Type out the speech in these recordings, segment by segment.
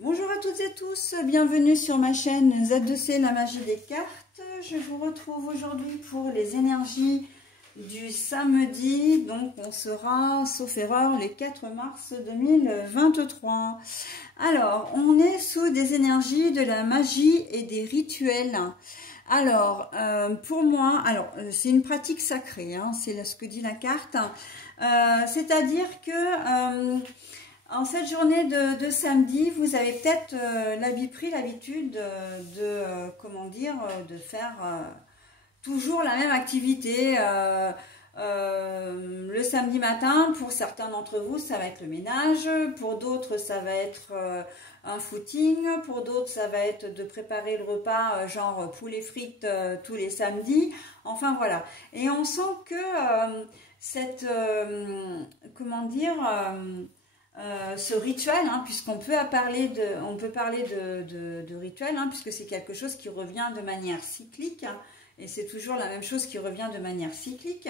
Bonjour à toutes et tous, bienvenue sur ma chaîne Z2C, la magie des cartes. Je vous retrouve aujourd'hui pour les énergies du samedi. Donc on sera, sauf erreur, les 4 mars 2023. Alors, on est sous des énergies de la magie et des rituels. Alors, pour moi, c'est une pratique sacrée, hein, c'est ce que dit la carte. C'est-à-dire que... en cette journée de samedi, vous avez peut-être pris l'habitude de faire toujours la même activité. Le samedi matin, pour certains d'entre vous, ça va être le ménage. Pour d'autres, ça va être un footing. Pour d'autres, ça va être de préparer le repas genre poulet frites tous les samedis. Enfin, voilà. Et on sent que ce rituel, hein, puisqu'on peut parler de rituel, hein, puisque c'est quelque chose qui revient de manière cyclique, hein, et c'est toujours la même chose qui revient de manière cyclique,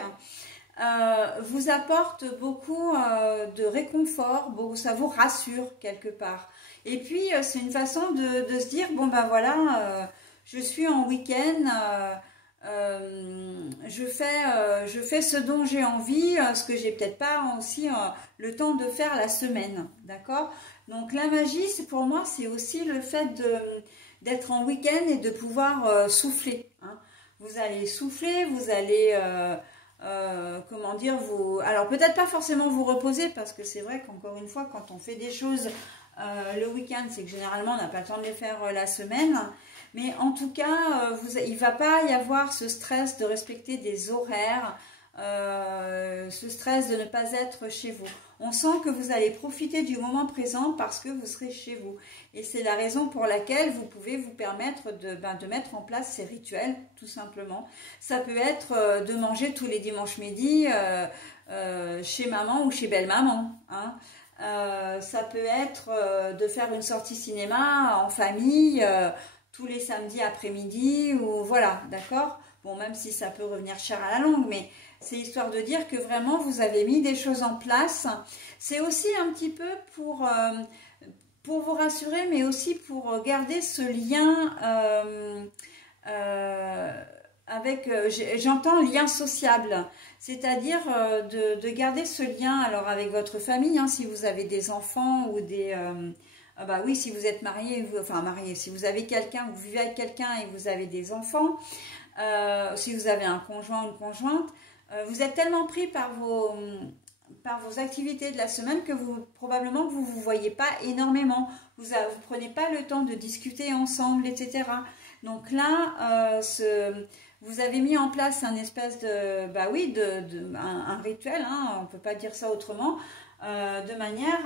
vous apporte beaucoup de réconfort, ça vous rassure quelque part. Et puis c'est une façon de se dire, bon ben voilà, je suis en week-end, je fais ce dont j'ai envie, ce que j'ai peut-être pas aussi le temps de faire la semaine, d'accord? Donc la magie, pour moi, c'est aussi le fait d'être en week-end et de pouvoir souffler, hein. Vous allez souffler, vous allez, alors peut-être pas forcément vous reposer, parce que c'est vrai qu'encore une fois, quand on fait des choses le week-end, c'est que généralement on n'a pas le temps de les faire la semaine. Mais en tout cas, il ne va pas y avoir ce stress de respecter des horaires, ce stress de ne pas être chez vous. On sent que vous allez profiter du moment présent parce que vous serez chez vous. Et c'est la raison pour laquelle vous pouvez vous permettre de mettre en place ces rituels, tout simplement. Ça peut être de manger tous les dimanches midi chez maman ou chez belle-maman, hein. Ça peut être de faire une sortie cinéma en famille tous les samedis après-midi, ou voilà, d'accord? Bon, même si ça peut revenir cher à la longue, mais c'est histoire de dire que vraiment vous avez mis des choses en place. C'est aussi un petit peu pour vous rassurer, mais aussi pour garder ce lien avec, j'entends lien sociable, c'est-à-dire de garder ce lien alors avec votre famille, hein, si vous avez des enfants ou des... ah bah oui, si vous êtes marié, si vous avez quelqu'un, vous vivez avec quelqu'un et vous avez des enfants, si vous avez un conjoint ou une conjointe, vous êtes tellement pris par vos activités de la semaine que probablement vous ne vous voyez pas énormément. Vous prenez pas le temps de discuter ensemble, etc. Donc là, vous avez mis en place un espèce de, un rituel, hein, on ne peut pas dire ça autrement, de manière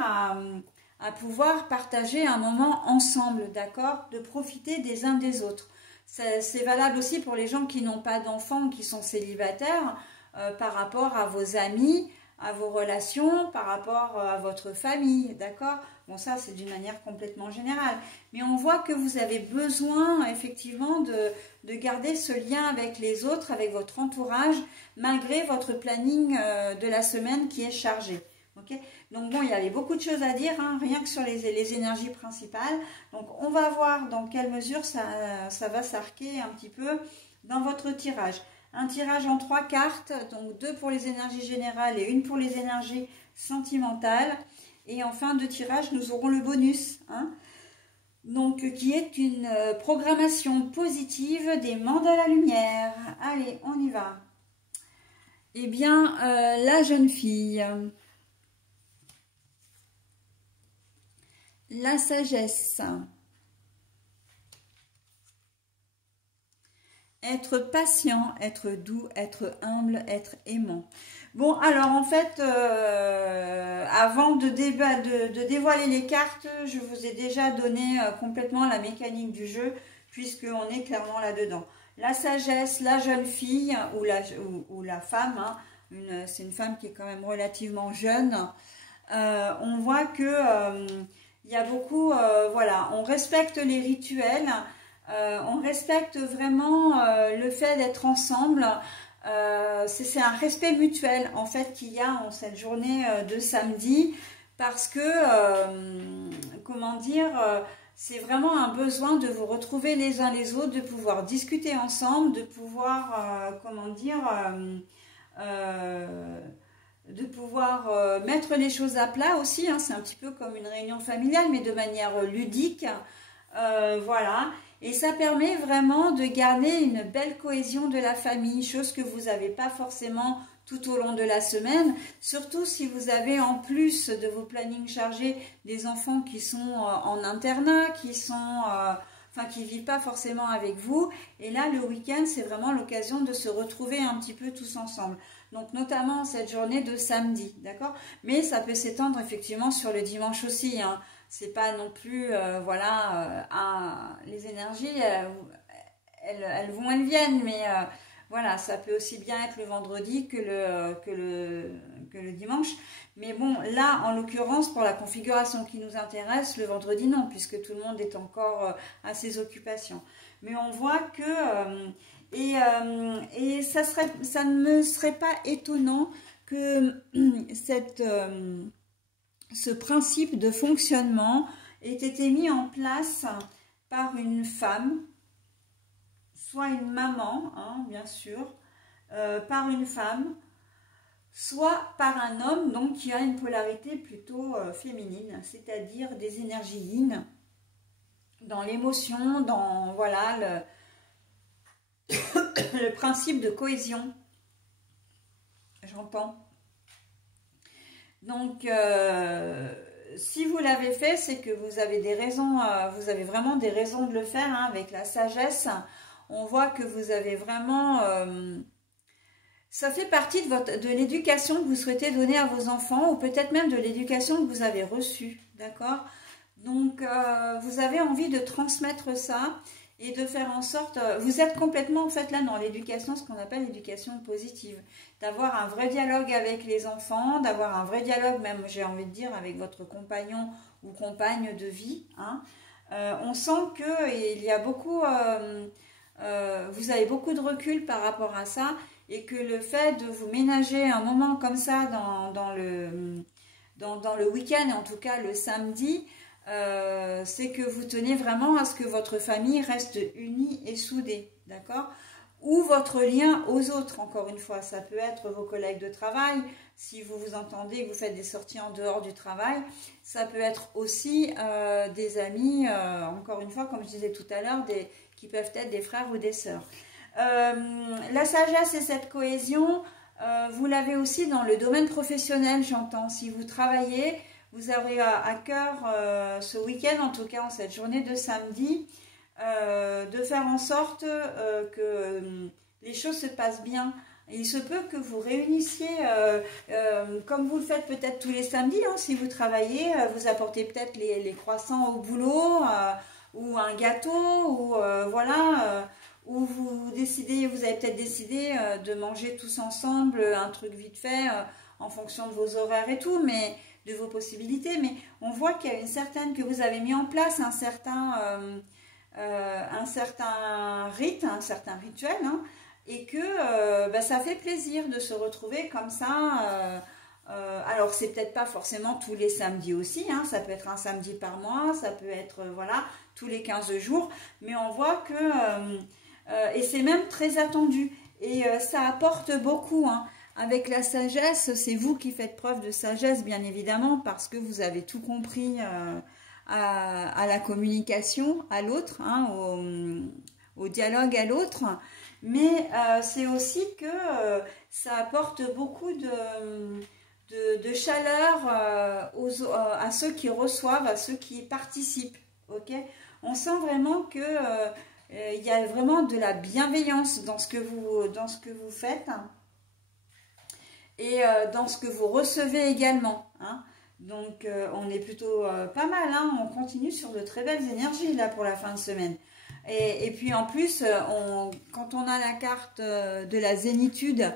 à pouvoir partager un moment ensemble, d'accord? De profiter des uns des autres. C'est valable aussi pour les gens qui n'ont pas d'enfants, qui sont célibataires, par rapport à vos amis, à vos relations, par rapport à votre famille, d'accord? Bon, ça, c'est d'une manière complètement générale. Mais on voit que vous avez besoin, effectivement, de garder ce lien avec les autres, avec votre entourage, malgré votre planning de la semaine qui est chargé. Okay. Donc bon, il y avait beaucoup de choses à dire, hein, rien que sur les énergies principales. Donc on va voir dans quelle mesure ça va s'arquer un petit peu dans votre tirage. Un tirage en 3 cartes, donc 2 pour les énergies générales et 1 pour les énergies sentimentales. Et en fin de tirage, nous aurons le bonus, hein, donc qui est une programmation positive des mandats à la lumière. Allez, on y va. Eh bien, la jeune fille... La sagesse. Être patient, être doux, être humble, être aimant. Bon, alors en fait, avant de dévoiler les cartes, je vous ai déjà donné complètement la mécanique du jeu, puisqu'on est clairement là-dedans. La sagesse, la jeune fille, ou la femme, hein, c'est une femme qui est quand même relativement jeune, on voit que... il y a beaucoup, voilà, on respecte les rituels, on respecte vraiment le fait d'être ensemble. C'est un respect mutuel en fait qu'il y a en cette journée de samedi, parce que, comment dire, c'est vraiment un besoin de vous retrouver les uns les autres, de pouvoir discuter ensemble, de pouvoir, comment dire, de pouvoir mettre les choses à plat aussi, hein. C'est un petit peu comme une réunion familiale, mais de manière ludique. Voilà. Et ça permet vraiment de garder une belle cohésion de la famille, chose que vous n'avez pas forcément tout au long de la semaine, surtout si vous avez en plus de vos plannings chargés des enfants qui sont en internat, qui sont, enfin qui vivent pas forcément avec vous. Et là, le week-end, c'est vraiment l'occasion de se retrouver un petit peu tous ensemble. Donc notamment cette journée de samedi, d'accord? Mais ça peut s'étendre effectivement sur le dimanche aussi, hein. C'est pas non plus, voilà, les énergies, elles vont, elles viennent, mais voilà, ça peut aussi bien être le vendredi que le dimanche. Mais bon, là, en l'occurrence, pour la configuration qui nous intéresse, le vendredi, non, puisque tout le monde est encore à ses occupations. Mais on voit que, et ça ne me serait pas étonnant que ce principe de fonctionnement ait été mis en place par une femme, soit une maman, hein, bien sûr, par une femme, soit par un homme donc qui a une polarité plutôt féminine, c'est-à-dire des énergies yin, dans l'émotion, dans voilà le principe de cohésion, j'entends. Donc, si vous l'avez fait, c'est que vous avez des raisons, vous avez vraiment des raisons de le faire, hein, avec la sagesse. On voit que vous avez vraiment... ça fait partie de l'éducation que vous souhaitez donner à vos enfants, ou peut-être même de l'éducation que vous avez reçue, d'accord? Donc, vous avez envie de transmettre ça et de faire en sorte... vous êtes complètement, en fait, là, dans l'éducation, ce qu'on appelle l'éducation positive. D'avoir un vrai dialogue avec les enfants, d'avoir un vrai dialogue, même, j'ai envie de dire, avec votre compagnon ou compagne de vie, hein. On sent qu'il y a beaucoup... vous avez beaucoup de recul par rapport à ça, et que le fait de vous ménager un moment comme ça dans le week-end, en tout cas le samedi, c'est que vous tenez vraiment à ce que votre famille reste unie et soudée, d'accord? Ou votre lien aux autres, encore une fois, ça peut être vos collègues de travail, si vous vous entendez, que vous faites des sorties en dehors du travail, ça peut être aussi des amis, encore une fois, comme je disais tout à l'heure, qui peuvent être des frères ou des sœurs. La sagesse et cette cohésion, vous l'avez aussi dans le domaine professionnel, j'entends. Si vous travaillez, vous aurez à cœur ce week-end, en tout cas en cette journée de samedi, de faire en sorte que les choses se passent bien. Il se peut que vous réunissiez, comme vous le faites peut-être tous les samedis, hein, si vous travaillez, vous apportez peut-être les croissants au boulot, ou un gâteau, ou voilà... ou vous avez peut-être décidé de manger tous ensemble un truc vite fait en fonction de vos horaires et tout, mais de vos possibilités. Mais on voit qu'il y a une certaine, que vous avez mis en place un certain rite, un certain rituel, hein, et que ça fait plaisir de se retrouver comme ça. Alors c'est peut-être pas forcément tous les samedis aussi, hein, ça peut être un samedi par mois, ça peut être voilà tous les 15 jours, mais on voit que... et c'est même très attendu, et ça apporte beaucoup, hein. Avec la sagesse, c'est vous qui faites preuve de sagesse, bien évidemment, parce que vous avez tout compris à la communication à l'autre, hein, au dialogue à l'autre, mais c'est aussi que ça apporte beaucoup de chaleur à ceux qui reçoivent, à ceux qui participent, ok? On sent vraiment que... il y a vraiment de la bienveillance dans ce que vous faites, et dans ce que vous recevez également, hein. Donc on est plutôt pas mal, hein. On continue sur de très belles énergies là pour la fin de semaine. Et puis en plus, quand on a la carte de la zénitude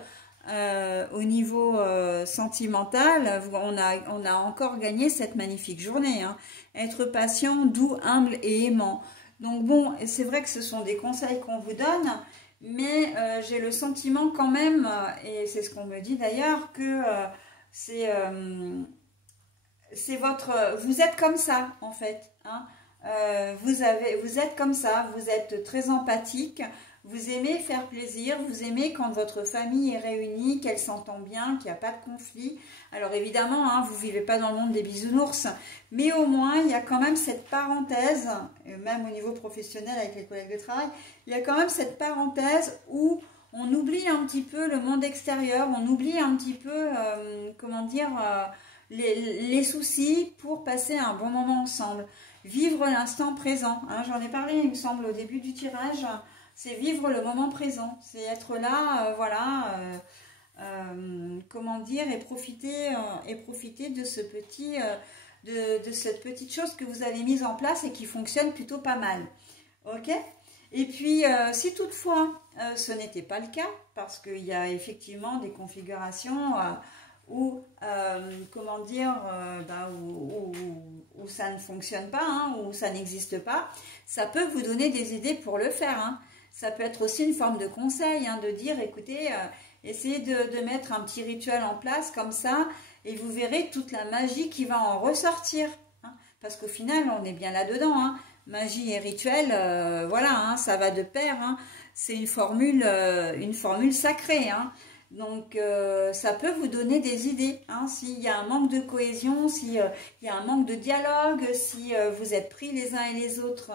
au niveau sentimental, on a encore gagné cette magnifique journée, hein. Être patient, doux, humble et aimant. Donc bon, c'est vrai que ce sont des conseils qu'on vous donne, mais j'ai le sentiment quand même, et c'est ce qu'on me dit d'ailleurs, que vous êtes comme ça en fait. Hein. Vous êtes comme ça, vous êtes très empathique, vous aimez faire plaisir, vous aimez quand votre famille est réunie, qu'elle s'entend bien, qu'il n'y a pas de conflit. Alors évidemment, hein, vous ne vivez pas dans le monde des bisounours, mais au moins il y a quand même cette parenthèse, même au niveau professionnel avec les collègues de travail, il y a quand même cette parenthèse où on oublie un petit peu le monde extérieur, on oublie un petit peu, comment dire, les soucis pour passer un bon moment ensemble. Vivre l'instant présent, hein, j'en ai parlé il me semble au début du tirage, c'est vivre le moment présent, c'est être là, voilà, comment dire, et profiter de ce petit, de cette petite chose que vous avez mise en place et qui fonctionne plutôt pas mal. Ok? Et puis, si toutefois ce n'était pas le cas, parce qu'il y a effectivement des configurations où, comment dire, où ça ne fonctionne pas, hein, où ça n'existe pas, ça peut vous donner des idées pour le faire. Hein. Ça peut être aussi une forme de conseil, hein, de dire, écoutez, essayez de mettre un petit rituel en place comme ça, et vous verrez toute la magie qui va en ressortir. Hein, parce qu'au final, on est bien là-dedans. Hein. Magie et rituel, voilà, hein, ça va de pair. Hein. C'est une formule sacrée. Hein. Donc, ça peut vous donner des idées. Hein, s'il y a un manque de cohésion, s'il y a un manque de dialogue, si vous êtes pris les uns et les autres,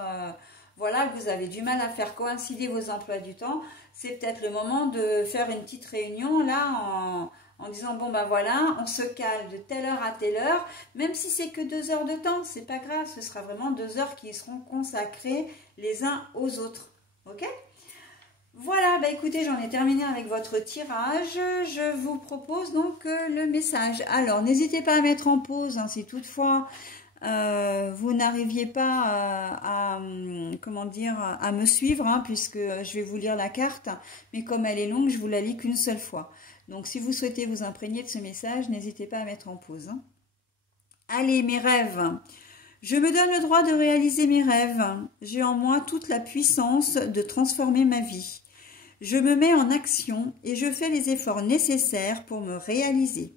voilà, que vous avez du mal à faire coïncider vos emplois du temps, c'est peut-être le moment de faire une petite réunion là en disant bon ben voilà, on se cale de telle heure à telle heure, même si c'est que 2 heures de temps, c'est pas grave, ce sera vraiment 2 heures qui seront consacrées les uns aux autres. Ok ? Voilà, bah écoutez, j'en ai terminé avec votre tirage. Je vous propose donc le message. Alors, n'hésitez pas à mettre en pause hein, si toutefois vous n'arriviez pas comment dire, à me suivre, hein, puisque je vais vous lire la carte, mais comme elle est longue, je vous la lis qu'une seule fois. Donc, si vous souhaitez vous imprégner de ce message, n'hésitez pas à mettre en pause. Hein. Allez, mes rêves. Je me donne le droit de réaliser mes rêves. J'ai en moi toute la puissance de transformer ma vie. Je me mets en action et je fais les efforts nécessaires pour me réaliser.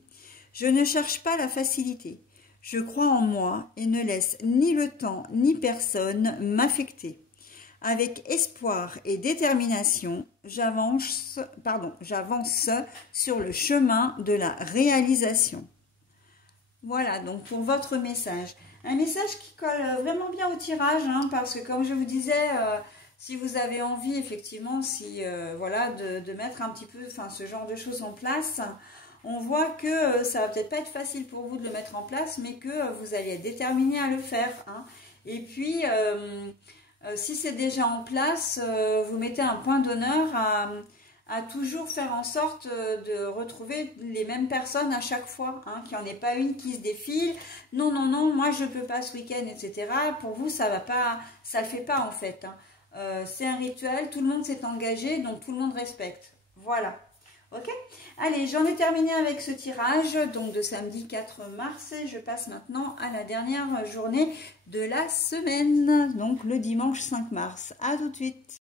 Je ne cherche pas la facilité. Je crois en moi et ne laisse ni le temps ni personne m'affecter. Avec espoir et détermination, j'avance sur le chemin de la réalisation. Voilà donc pour votre message. Un message qui colle vraiment bien au tirage, hein, parce que comme je vous disais, si vous avez envie effectivement, voilà, de mettre un petit peu, ce genre de choses en place, on voit que ça va peut-être pas être facile pour vous de le mettre en place, mais que vous allez être déterminé à le faire. Hein. Et puis, si c'est déjà en place, vous mettez un point d'honneur à toujours faire en sorte de retrouver les mêmes personnes à chaque fois, hein, qu'il n'y en ait pas une qui se défile, non, non, non, moi je ne peux pas ce week-end, etc. Pour vous, ça va pas, ça ne le fait pas en fait. Hein. C'est un rituel, tout le monde s'est engagé, donc tout le monde respecte. Voilà. Ok? Allez, j'en ai terminé avec ce tirage, donc de samedi 4 mars, et je passe maintenant à la dernière journée de la semaine, donc le dimanche 5 mars. À tout de suite.